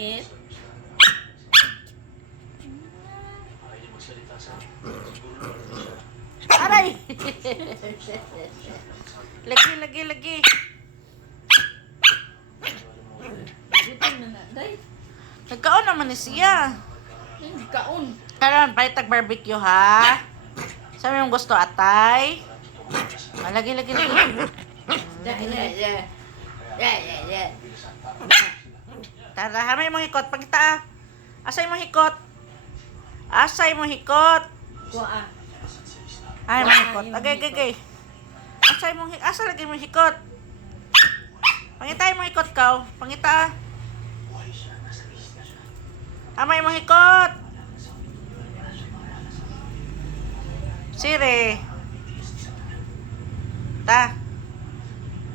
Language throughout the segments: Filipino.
ulit. Aray! Lagi. Gutom na na. Day. Nagkaon naman ni siya. Hindi kaon. Karon, paitag barbecue ha. Sabi mong gusto, atay. Lagi. Yeah. Tara, hamay mong hikot. Pagkita. Asay mong hikot. Kuha. Ay, mong hikot. Agay. Asa lagi mong hikot. Pangitay mong hikot ka. Pangita. Hamay mong hikot. Sire.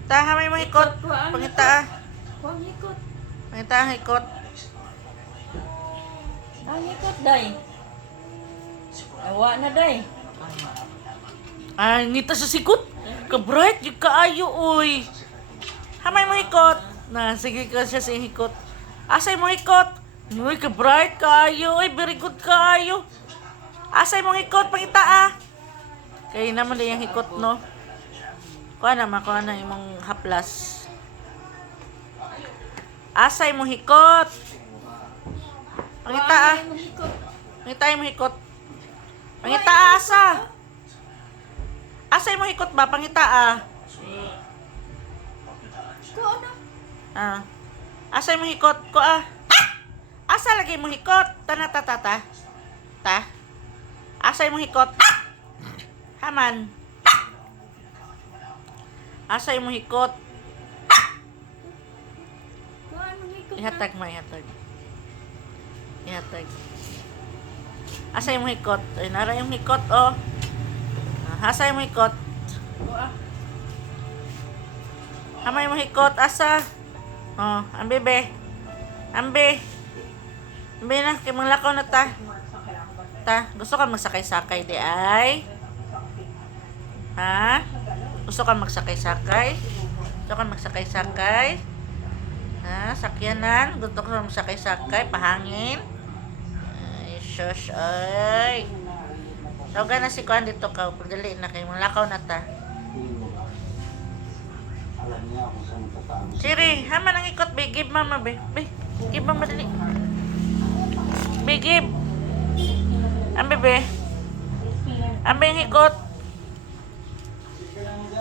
Ta, hamay mong hikot. Pangita. Kuha hikot. Pangita ang hikot. Ang hikot, day. Awa na, day. Ay, ngita sa sikot. Ka-bright, yung kaayo, uy. Hamay mo hikot. Na, sige ka siya sa hikot. Asay mo hikot. Uy, ka-bright kaayo. Uy, very good kaayo. Asay mo hikot, pangita ah. Kaya naman na yung hikot, no? Kuha na yung mong haplas. Asay mo hikot. Pangita ah. Pangita mo hikot. Pangita ah, asa. Asay mo hikot ba? Pangita ah. Kuha na. Ah. Asay mo hikot ko ah. Asa lagi mo hikot? Ta. Asay mo hikot. Haman. Asay mo hikot. Kuha na hikot. Ihatag. Asay mo hikot. Ay, nara yung hikot oh. Asay mo hikot. Kuha. Hamay mo hikot. Asa. Oh, ambe be. Ambe na, kay manglakaw na ta. Gusto ka magsakay-sakay di ay? Ha? Gusto ka magsakay-sakay? Ha? Sakyanan? Gusto ka magsakay-sakay? Pahangin? Ay, shush, ay. Tawagan na si Kuan dito ka. Pagdali na kay manglakaw na ta. Siri, haman ang ikot, be. Give mama, be. Give mama dali. Be, give. Ambe, be. Ambe ang ikot.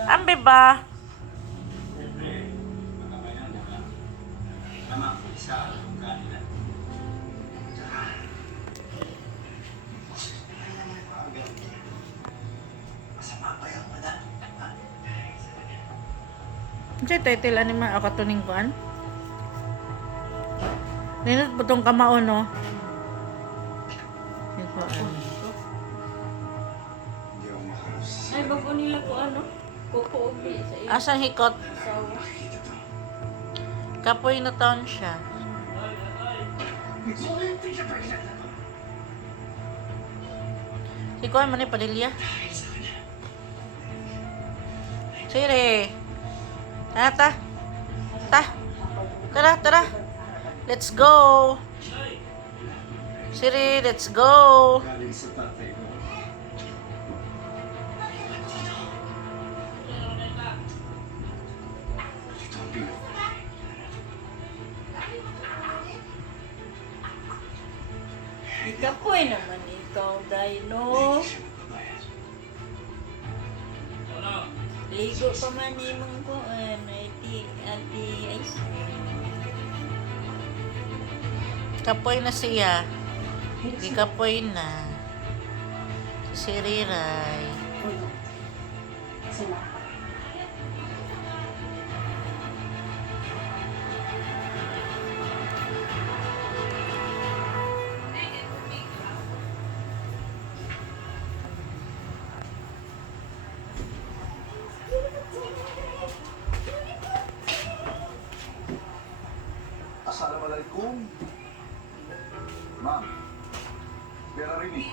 Ambe ba? Ano title anima ako tuning kuan? Ninot po tong kamao no? Yung kuan. Ay, bago nila ko ano? Kukuubi sa iyo. Asang hikot? Sawa. Kapoy na taon siya. Si kuan man ni Padilla. Sire. Ta. Tara. Let's go. Siri, let's go. Ikapoy naman ikaw, Dino. Ligo pa man imong ko, ati ice. Kapoy na siya. Di kapoy na. Si Siriray. Assalamualaikum. Ma'am. Biar hari ini.